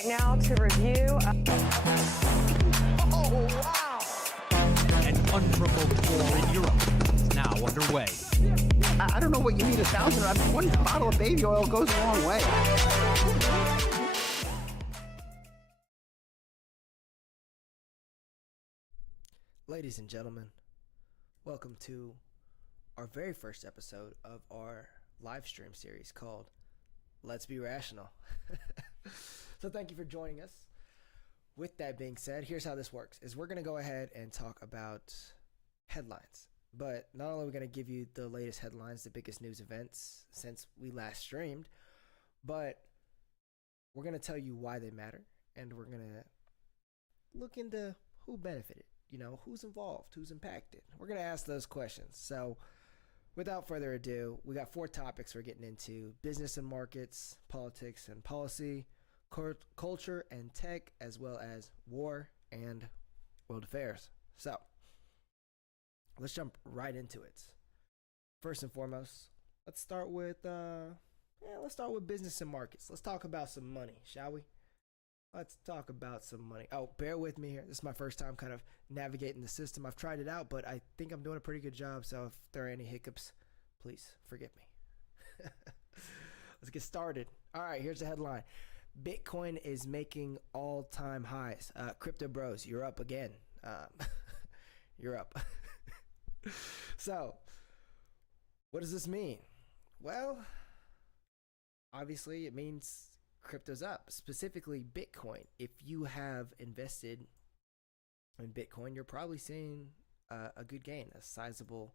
right now to review. Oh, wow! An unprovoked war in Europe is now underway. I don't know what you need 1,000. One bottle of baby oil goes a long way. Ladies and gentlemen, welcome to our very first episode of our live stream series called Let's Be Rational. So thank you for joining us. With that being said, here's how this works, is we're going to go ahead and talk about headlines. But not only are we going to give you the latest headlines, the biggest news events since we last streamed, but we're going to tell you why they matter, and we're going to look into who benefited, who's involved, who's impacted. We're going to ask those questions. So without further ado, we got 4 topics we're getting into: business and markets, politics and policy, culture and tech, as well as war and world affairs. So let's jump right into it. First and foremost, let's start with business and markets. Let's talk about some money, shall we? Let's talk about some money. Oh, bear with me here. This is my first time kind of navigating the system. I've tried it out, but I think I'm doing a pretty good job. So if there are any hiccups, please forgive me. Let's get started. All right, here's the headline. Bitcoin is making all-time highs. Crypto bros, you're up again. You're up. So, what does this mean? Well, obviously it means crypto's up, specifically Bitcoin. If you have invested in Bitcoin, you're probably seeing a good gain, a sizable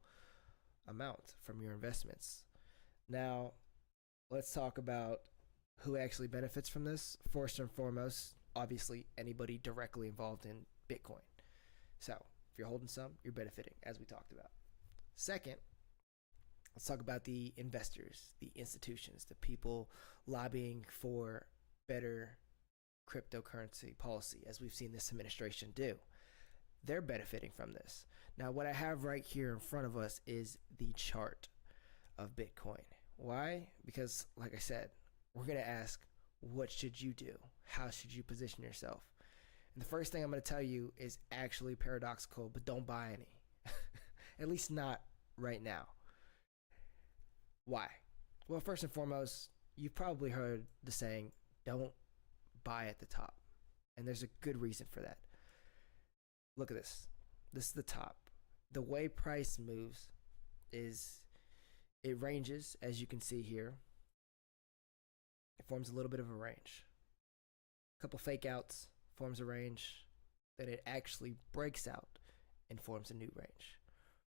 amount from your investments. Now, let's talk about who actually benefits from this. First and foremost, obviously anybody directly involved in Bitcoin. So if you're holding some, you're benefiting, as we talked about. Second, let's talk about the investors, the institutions, the people lobbying for better cryptocurrency policy, as we've seen this administration do. They're benefiting from this. Now, what I have right here in front of us is the chart of Bitcoin. Why? Because, like I said, we're going to ask, what should you do? How should you position yourself? And the first thing I'm going to tell you is actually paradoxical, but don't buy any. At least not right now. Why? Well, first and foremost, you've probably heard the saying, don't buy at the top. And there's a good reason for that. Look at this. This is the top. The way price moves is it ranges, as you can see here. It forms a little bit of a range. A couple fake outs, forms a range. Then it actually breaks out and forms a new range.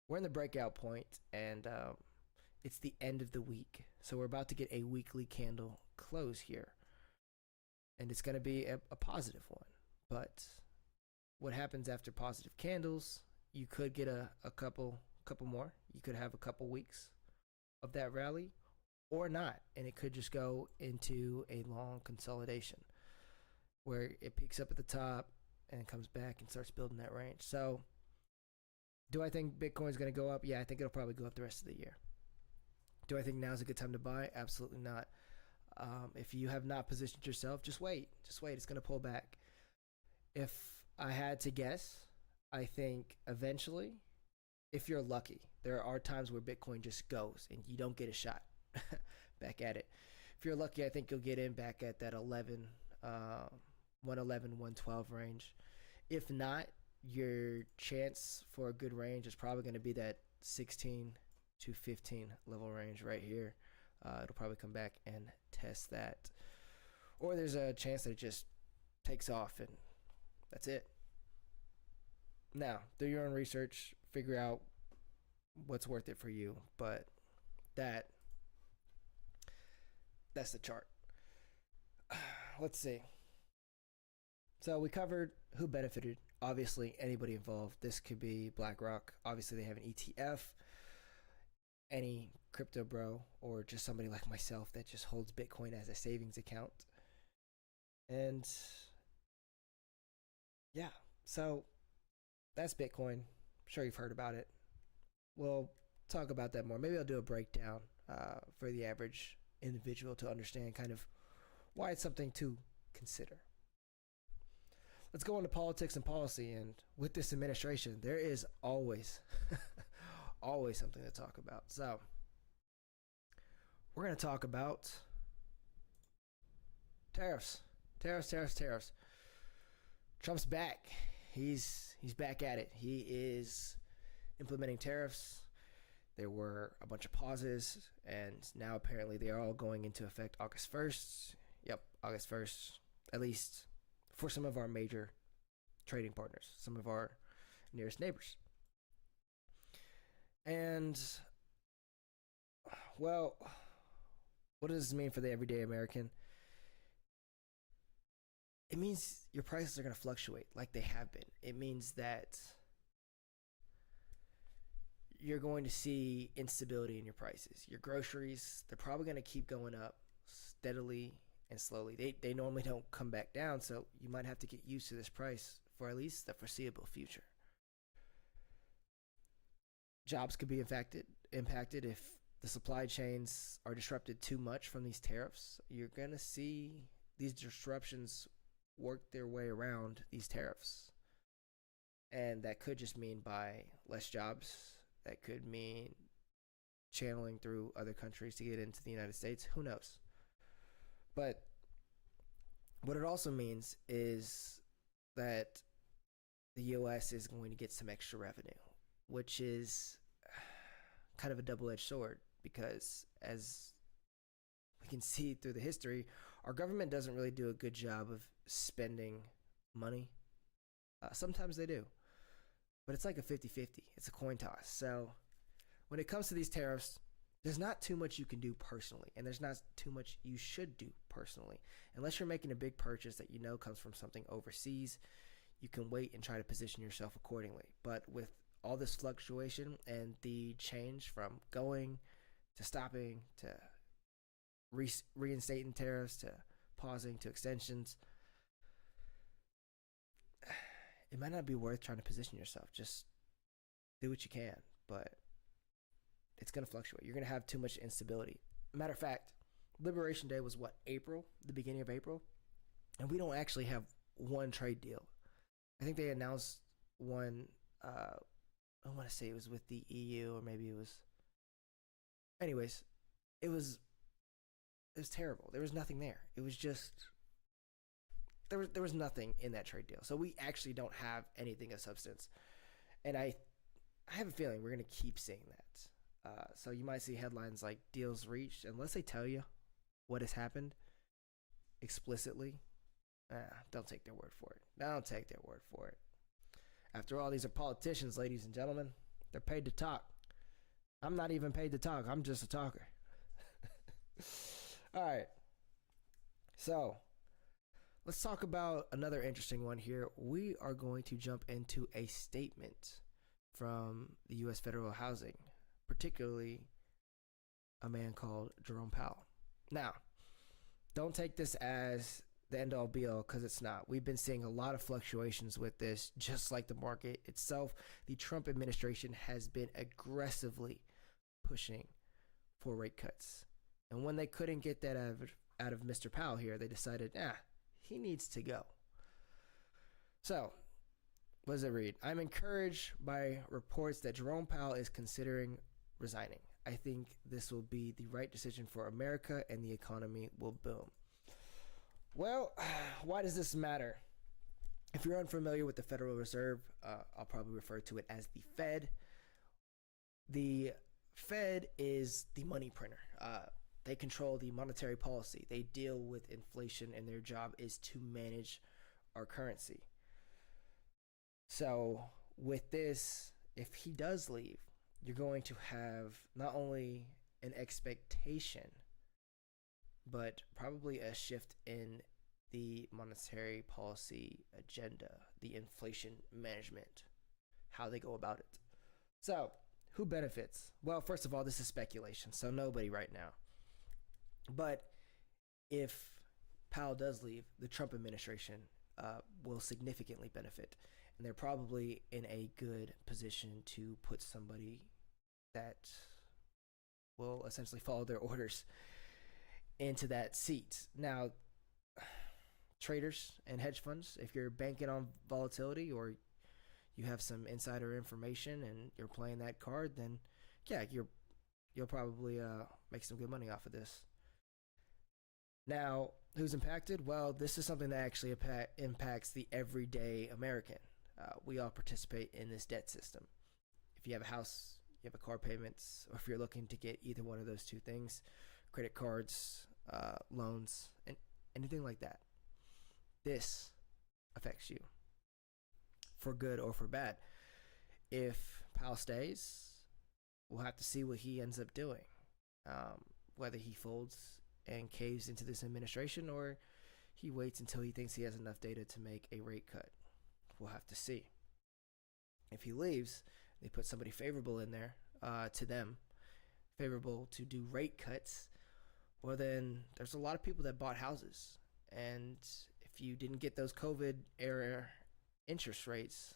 We're in the breakout point, and it's the end of the week. So we're about to get a weekly candle close here. And it's going to be a positive one. But what happens after positive candles, you could get a couple more. You could have a couple weeks of that rally or not. And it could just go into a long consolidation where it peaks up at the top and comes back and starts building that range. So do I think Bitcoin is going to go up? Yeah, I think it'll probably go up the rest of the year. Do I think now's a good time to buy? Absolutely not. If you have not positioned yourself, just wait. Just wait. It's going to pull back. If I had to guess, I think eventually, if you're lucky, there are times where Bitcoin just goes and you don't get a shot back at it. If you're lucky, I think you'll get in back at that 111, 112 range. If not, your chance for a good range is probably going to be that 16 to 15 level range right here. It'll probably come back and test that. Or there's a chance that it just takes off and that's it. Now, do your own research, figure out what's worth it for you, but that's the chart. Let's see. So we covered who benefited. Obviously, anybody involved. This could be BlackRock. Obviously, they have an ETF. Any crypto bro or just somebody like myself that just holds Bitcoin as a savings account. And yeah, so that's Bitcoin. I'm sure you've heard about it. We'll talk about that more. Maybe I'll do a breakdown for the average individual to understand kind of why it's something to consider. let's go into politics and policy. And with this administration, there is always, always something to talk about. So we're going to talk about tariffs. Tariffs. Trump's back. He's back at it. He is implementing tariffs. There were a bunch of pauses, and now apparently they are all going into effect August 1st. Yep, August 1st, at least for some of our major trading partners, some of our nearest neighbors. And, well, what does this mean for the everyday American? It means your prices are going to fluctuate like they have been. It means that you're going to see instability in your prices. Your groceries, they're probably going to keep going up steadily and slowly. They normally don't come back down, so you might have to get used to this price for at least the foreseeable future. Jobs could be impacted if the supply chains are disrupted too much from these tariffs. You're going to see these disruptions work their way around these tariffs. And that could just mean by less jobs. That could mean channeling through other countries to get into the United States. Who knows? But what it also means is that the U.S. is going to get some extra revenue, which is kind of a double-edged sword because, as we can see through the history, our government doesn't really do a good job of spending money. Sometimes they do, but it's like a 50-50. It's a coin toss. So when it comes to these tariffs, there's not too much you can do personally, and there's not too much you should do personally. Unless you're making a big purchase that you know comes from something overseas, you can wait and try to position yourself accordingly. But with all this fluctuation and the change from going to stopping to reinstating tariffs to pausing to extensions, it might not be worth trying to position yourself. Just do what you can, but it's going to fluctuate. You're going to have too much instability. Matter of fact, Liberation Day was what, April? The beginning of April? And we don't actually have one trade deal. I think they announced one, I want to say it was with the EU, or maybe it was... Anyways, it was terrible. There was nothing there. It was just... There was nothing in that trade deal. So we actually don't have anything of substance. And I have a feeling we're going to keep seeing that. So you might see headlines like deals reached, unless they tell you what has happened explicitly. Don't take their word for it. Don't take their word for it. After all, these are politicians, ladies and gentlemen. They're paid to talk. I'm not even paid to talk. I'm just a talker. All right. So let's talk about another interesting one here. We are going to jump into a statement from the U.S. Federal Housing, particularly a man called Jerome Powell. Now, don't take this as the end-all be-all, because it's not. We've been seeing a lot of fluctuations with this, just like the market itself. The Trump administration has been aggressively pushing for rate cuts. And when they couldn't get that out of Mr. Powell here, they decided, he needs to go. So, what does it read? I'm encouraged by reports that Jerome Powell is considering resigning. I think this will be the right decision for America and the economy will boom. Well, why does this matter? If you're unfamiliar with the Federal Reserve, I'll probably refer to it as the Fed. The Fed is the money printer. They control the monetary policy. They deal with inflation, and their job is to manage our currency. So with this, if he does leave, you're going to have not only an expectation, but probably a shift in the monetary policy agenda, the inflation management, how they go about it. So, who benefits? Well, first of all, this is speculation, so nobody right now. But if Powell does leave, the Trump administration will significantly benefit. And they're probably in a good position to put somebody that will essentially follow their orders into that seat. Now, traders and hedge funds. If you're banking on volatility or you have some insider information and you're playing that card, then yeah, you'll probably make some good money off of this. Now, who's impacted? Well, this is something that actually impacts the everyday American. We all participate in this debt system. If you have a house, you have a car payments, or if you're looking to get either one of those two things, credit cards, loans, and anything like that, this affects you for good or for bad. If Powell stays, we'll have to see what he ends up doing, whether he folds and caves into this administration or he waits until he thinks he has enough data to make a rate cut. We'll have to see. If he leaves, they put somebody favorable in there to them, favorable to do rate cuts, well, then there's a lot of people that bought houses. And if you didn't get those COVID era interest rates,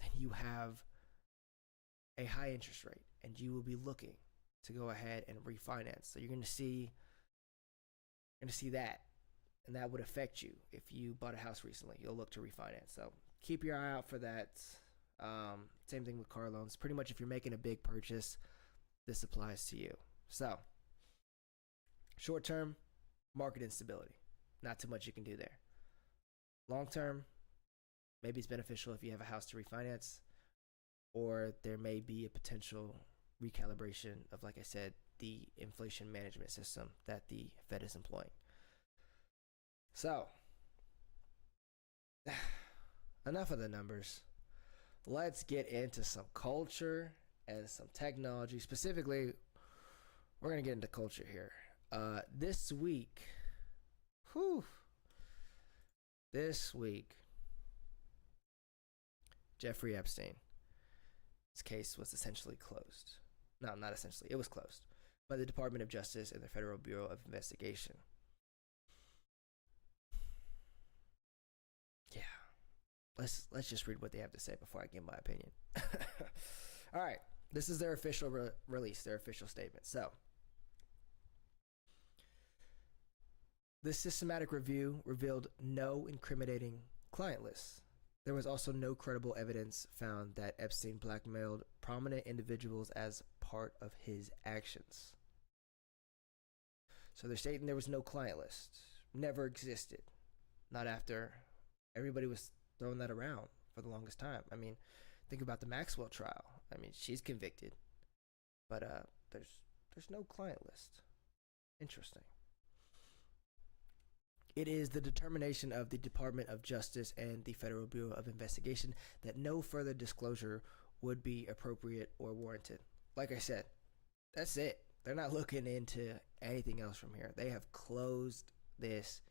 then you have a high interest rate and you will be looking to go ahead and refinance. So you're going to see that, and that would affect you. If you bought a house recently, you'll look to refinance. So keep your eye out for that. Same thing with car loans. Pretty much if you're making a big purchase, this applies to you. So short term, market instability. Not too much you can do there. Long term, maybe it's beneficial if you have a house to refinance, or there may be a potential recalibration of, like I said, the inflation management system that the Fed is employing. So, enough of the numbers. Let's get into some culture and some technology. Specifically, we're going to get into culture here. This week, Jeffrey Epstein. His case was essentially closed. No, not essentially. It was closed by the Department of Justice and the Federal Bureau of Investigation. Yeah. Let's just read what they have to say before I give my opinion. All right. This is their official release, their official statement. So, this systematic review revealed no incriminating client lists. There was also no credible evidence found that Epstein blackmailed prominent individuals as part of his actions. So they're stating there was no client list. Never existed. Not after everybody was throwing that around for the longest time. I mean, think about the Maxwell trial. I mean, she's convicted, but there's no client list. Interesting. It is the determination of the Department of Justice and the Federal Bureau of Investigation that no further disclosure would be appropriate or warranted. Like I said, that's it. They're not looking into anything else from here. They have closed this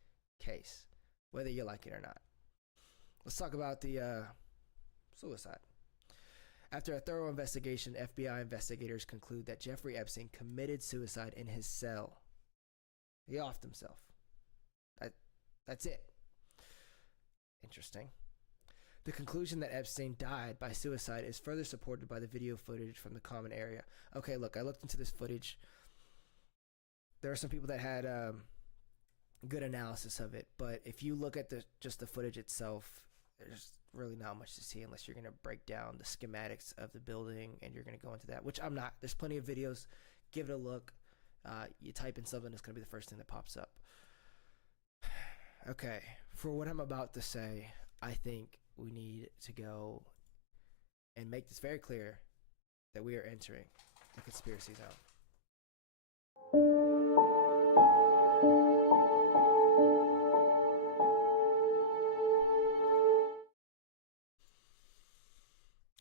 case, whether you like it or not. Let's talk about the suicide. After a thorough investigation, FBI investigators conclude that Jeffrey Epstein committed suicide in his cell. He offed himself. That's it. Interesting. The conclusion that Epstein died by suicide is further supported by the video footage from the common area. Okay, look, I looked into this footage. There are some people that had good analysis of it, but if you look at just the footage itself, there's really not much to see unless you're going to break down the schematics of the building and you're going to go into that, which I'm not. There's plenty of videos. Give it a look. You type in something, it's going to be the first thing that pops up. Okay, for what I'm about to say, I think we need to go and make this very clear that we are entering the conspiracy zone.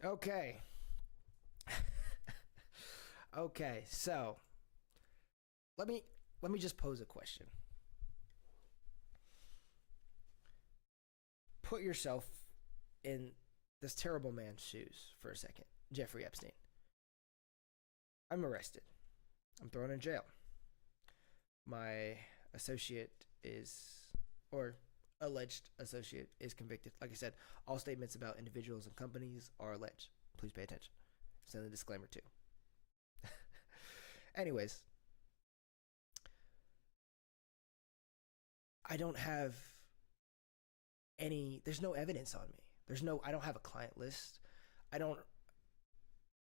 Okay. Okay, so let me just pose a question. Put yourself in this terrible man's shoes for a second. Jeffrey Epstein. I'm arrested. I'm thrown in jail. My associate or alleged associate is convicted. Like I said, all statements about individuals and companies are alleged. Please pay attention. Send a disclaimer too. Anyways, I don't have there's no evidence on me. I don't have a client list.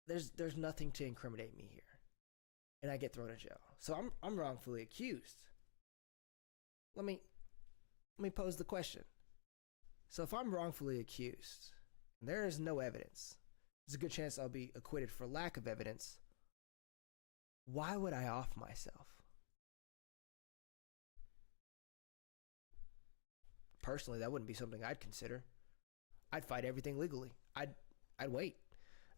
There's nothing to incriminate me here. And I get thrown in jail. So I'm wrongfully accused. Let me pose the question. So if I'm wrongfully accused, and there is no evidence, there's a good chance I'll be acquitted for lack of evidence. Why would I off myself? Personally, that wouldn't be something I'd consider. I'd fight everything legally. I'd wait.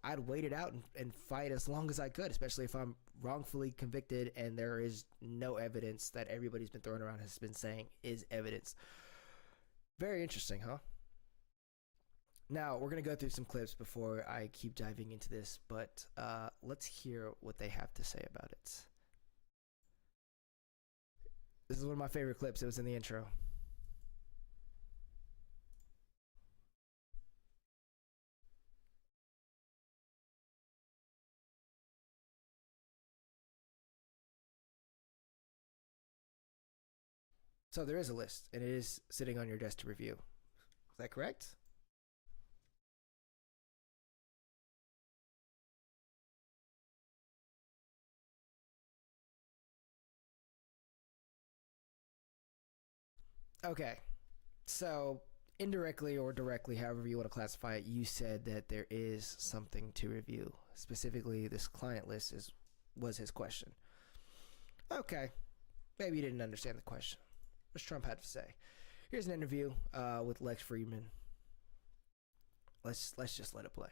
I'd wait it out and fight as long as I could, especially if I'm wrongfully convicted and there is no evidence that everybody's been throwing around has been saying is evidence. Very interesting, huh? Now, we're going to go through some clips before I keep diving into this, but let's hear what they have to say about it. This is one of my favorite clips. It was in the intro. So there is a list, and it is sitting on your desk to review. Is that correct? Okay. So indirectly or directly, however you want to classify it, you said that there is something to review. Specifically, this client list was his question. Okay. Maybe you didn't understand the question. What's Trump had to say? Here's an interview with Lex Friedman. Let's just let it play.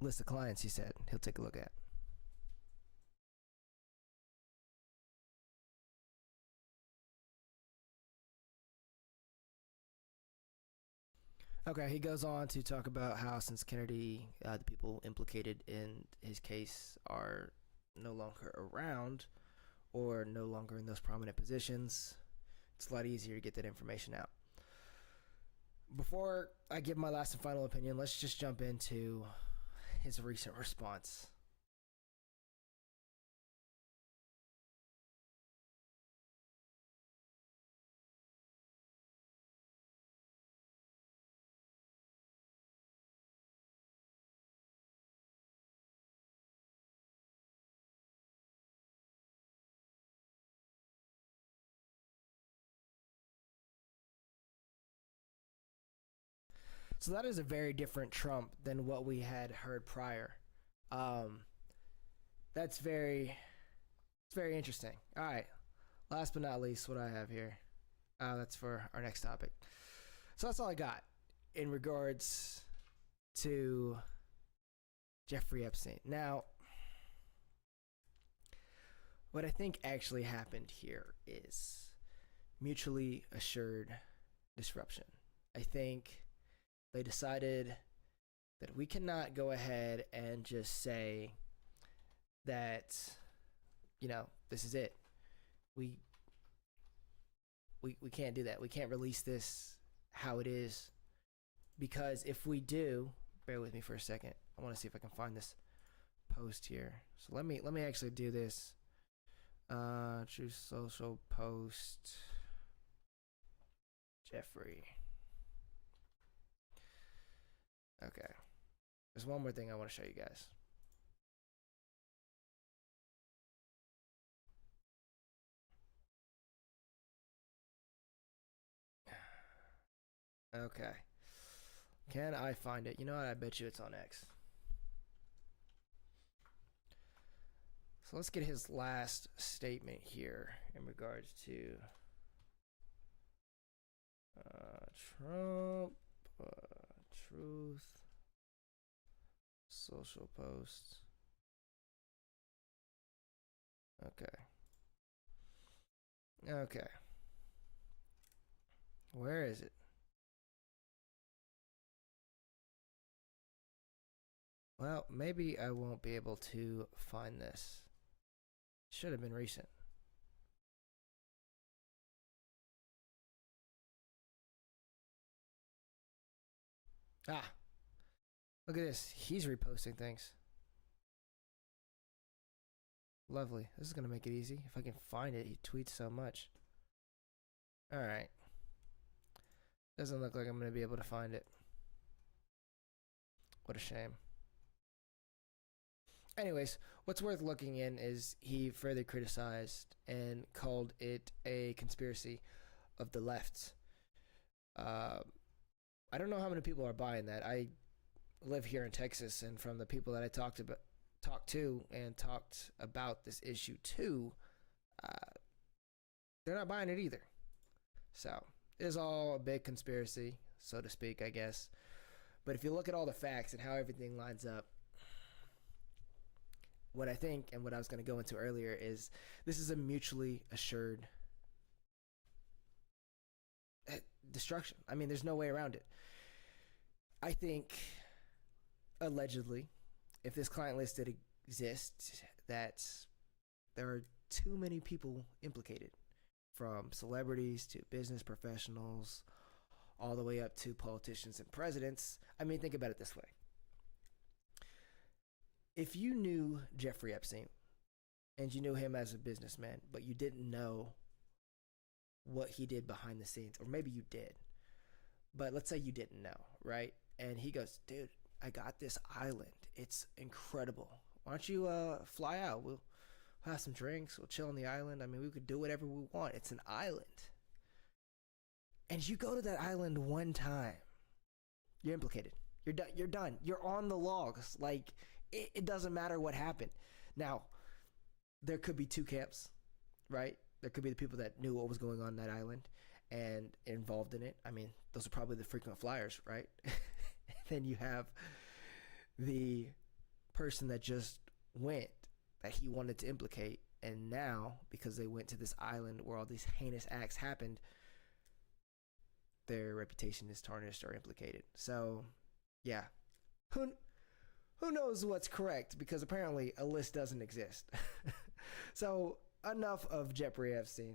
List of clients, he said he'll take a look at. Okay, he goes on to talk about how since Kennedy, the people implicated in his case are no longer around or no longer in those prominent positions, it's a lot easier to get that information out. Before I give my last and final opinion, let's just jump into his recent response. So that is a very different Trump than what we had heard prior. It's very interesting. All right, last but not least, what I have here, that's for our next topic. So that's all I got in regards to Jeffrey Epstein. Now, what I think actually happened here is mutually assured disruption. I think they decided that we cannot go ahead and just say that, this is it. We can't do that. We can't release this how it is, because if we do, bear with me for a second. I want to see if I can find this post here. So let me actually do this. Truth Social post Jeffrey. Okay. There's one more thing I want to show you guys. Okay. Can I find it? You know what? I bet you it's on X. So let's get his last statement here in regards to Trump, truth, social posts. Okay. Okay. Where is it? Well, maybe I won't be able to find this. Should have been recent. Ah, look at this. He's reposting things. Lovely. This is going to make it easy. If I can find it, he tweets so much. Alright. Doesn't look like I'm going to be able to find it. What a shame. Anyways, what's worth looking in is he further criticized and called it a conspiracy of the left. I don't know how many people are buying that. I live here in Texas, and from the people that I talked to and talked about this issue to, they're not buying it either. So it's all a big conspiracy, so to speak, I guess. But if you look at all the facts and how everything lines up, what I think and what I was going to go into earlier is this is a mutually assured destruction. I mean, there's no way around it. I think, allegedly, if this client list did exist, that there are too many people implicated, from celebrities to business professionals, all the way up to politicians and presidents. I mean, think about it this way. If you knew Jeffrey Epstein, and you knew him as a businessman, but you didn't know what he did behind the scenes, or maybe you did, but let's say you didn't know, right? And he goes, dude, I got this island. It's incredible. Why don't you fly out? We'll have some drinks. We'll chill on the island. I mean, we could do whatever we want. It's an island. And you go to that island one time, you're implicated. You're done. You're on the logs. Like, it doesn't matter what happened. Now, there could be two camps, right? There could be the people that knew what was going on that island and involved in it. I mean, those are probably the frequent flyers, right? Then you have the person that just went, that he wanted to implicate, and now, because they went to this island where all these heinous acts happened, their reputation is tarnished or implicated. So, yeah. Who knows what's correct, because apparently a list doesn't exist. So, enough of Jeffrey Epstein.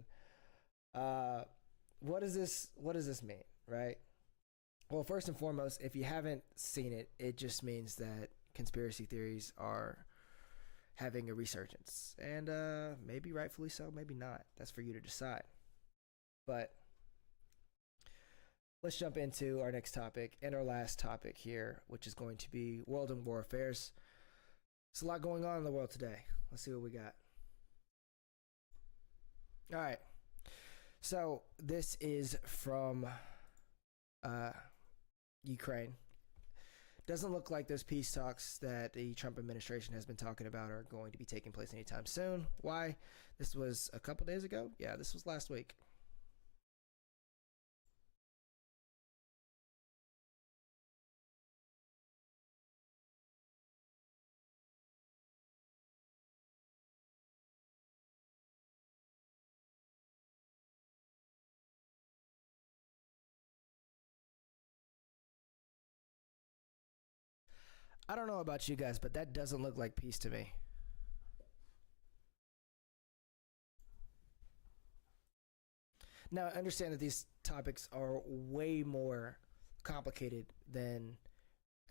What does this mean, right? Well, first and foremost, if you haven't seen it, it just means that conspiracy theories are having a resurgence. And maybe rightfully so, maybe not. That's for you to decide. But let's jump into our next topic and our last topic here, which is going to be world and war affairs. There's a lot going on in the world today. Let's see what we got. All right. So this is from Ukraine. Doesn't look like those peace talks that the Trump administration has been talking about are going to be taking place anytime soon. Why? This was a couple days ago. Yeah, this was last week. I don't know about you guys, but that doesn't look like peace to me. Now, I understand that these topics are way more complicated than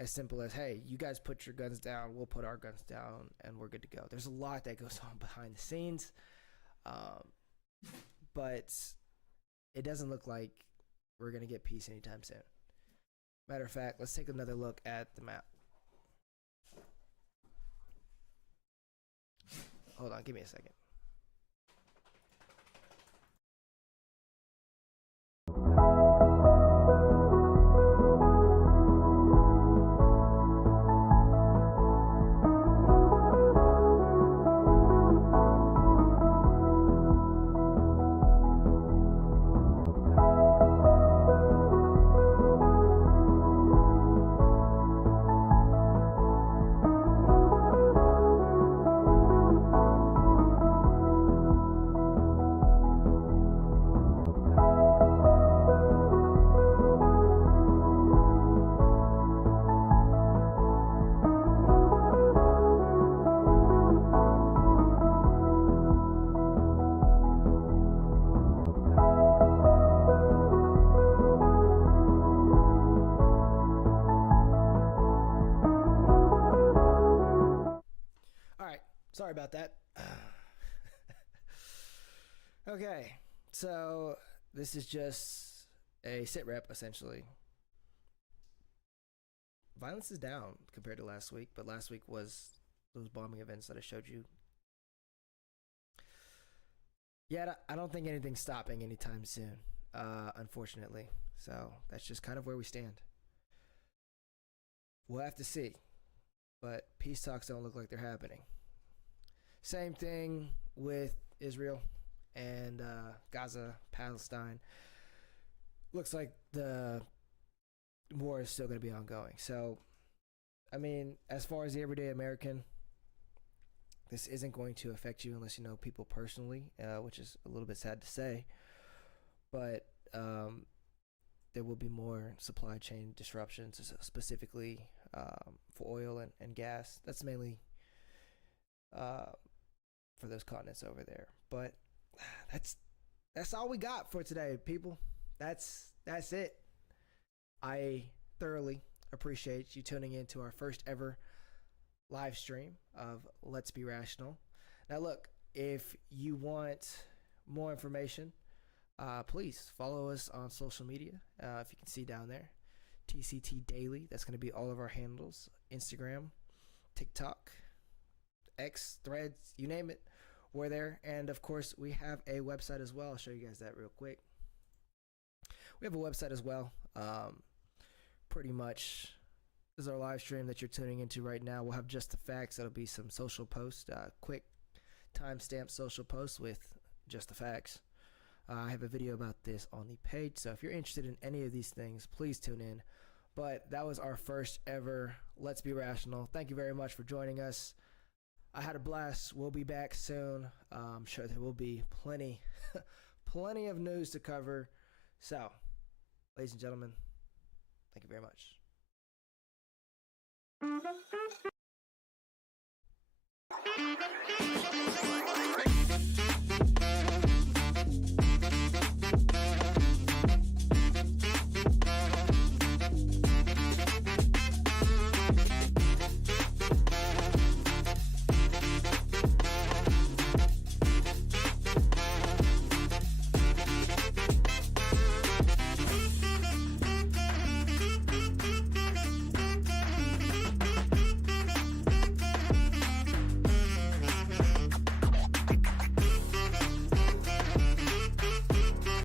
as simple as, hey, you guys put your guns down, we'll put our guns down, and we're good to go. There's a lot that goes on behind the scenes, but it doesn't look like we're going to get peace anytime soon. Matter of fact, let's take another look at the map. Hold on, give me a second. Okay, so this is just a sit rep essentially. Violence is down compared to last week, but last week was those bombing events that I showed you. Yeah, I don't think anything's stopping anytime soon, unfortunately. So that's just kind of where we stand. We'll have to see. But peace talks don't look like they're happening. Same thing with Israel and Gaza, Palestine. Looks like the war is still going to be ongoing. So, I mean, as far as the everyday American, this isn't going to affect you unless you know people personally, which is a little bit sad to say. But there will be more supply chain disruptions, specifically for oil and gas. That's mainly for those continents over there. But that's all we got for today, people. That's it. I thoroughly appreciate you tuning in to our first ever live stream of Let's Be Rational. Now look, if you want more information, please follow us on social media. If you can see down there, TCT Daily. That's going to be all of our handles: Instagram, TikTok, X, Threads, you name it, we're there. And of course, we have a website as well. I'll show you guys that real quick. We have a website as well. Pretty much this is our live stream that you're tuning into right now. We'll have just the facts. That'll be some social posts, quick timestamp social posts with just the facts. I have a video about this on the page, so if you're interested in any of these things, please tune in. But that was our first ever Let's Be Rational. Thank you very much for joining us. I had a blast. We'll be back soon. I'm sure there will be plenty of news to cover. So, ladies and gentlemen, thank you very much.